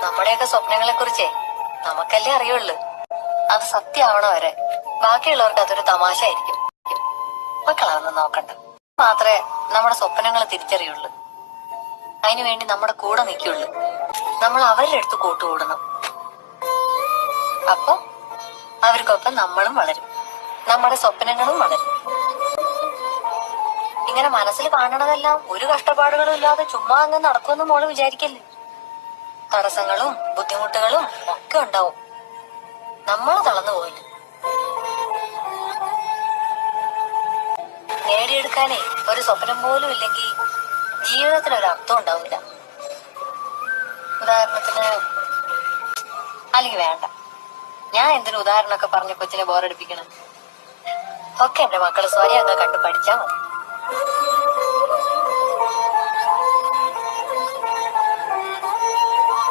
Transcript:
നമ്മുടെയൊക്കെ സ്വപ്നങ്ങളെ കുറിച്ചേ നമുക്കല്ലേ അറിയുള്ളൂ. അത് സത്യമാവണ വരെ. ബാക്കിയുള്ളവർക്ക് അതൊരു തമാശ ആയിരിക്കും മക്കളതൊന്നും നോക്കണ്ട. മാത്രമേ നമ്മുടെ സ്വപ്നങ്ങൾ തിരിച്ചറിയുള്ളൂ. അതിനുവേണ്ടി നമ്മുടെ കൂടെ നിൽക്കുള്ളൂ. നമ്മൾ അവരുടെ അടുത്ത് കൂട്ടുകൂടണം. അപ്പൊ അവർക്കൊപ്പം നമ്മളും വളരും. നമ്മുടെ സ്വപ്നങ്ങളും വളരും. ഇങ്ങനെ മനസ്സിൽ കാണണതെല്ലാം ഒരു കഷ്ടപ്പാടുകളും ഇല്ലാതെ ചുമ്മാ അങ്ങ് നടക്കുമെന്ന് മോൾ വിചാരിക്കല്ലേ? തടസ്സങ്ങളും ബുദ്ധിമുട്ടുകളും ഒക്കെ ഉണ്ടാവും. നമ്മൾ തളർന്നു പോയില്ല. നേടിയെടുക്കാനേ ഒരു സ്വപ്നം പോലും ഇല്ലെങ്കിൽ ജീവിതത്തിന് ഒരു അർത്ഥം ഉണ്ടാവില്ല. ഉദാഹരണത്തിന് അല്ലെങ്കിൽ വേണ്ട. ഞാൻ എന്തിനു ഉദാഹരണമൊക്കെ പറഞ്ഞ കൊച്ചിനെ ബോറടിപ്പിക്കണം ഒക്കെ എന്റെ മക്കൾ സ്വയം അങ്ങ് കണ്ടു പഠിച്ചാ മതി.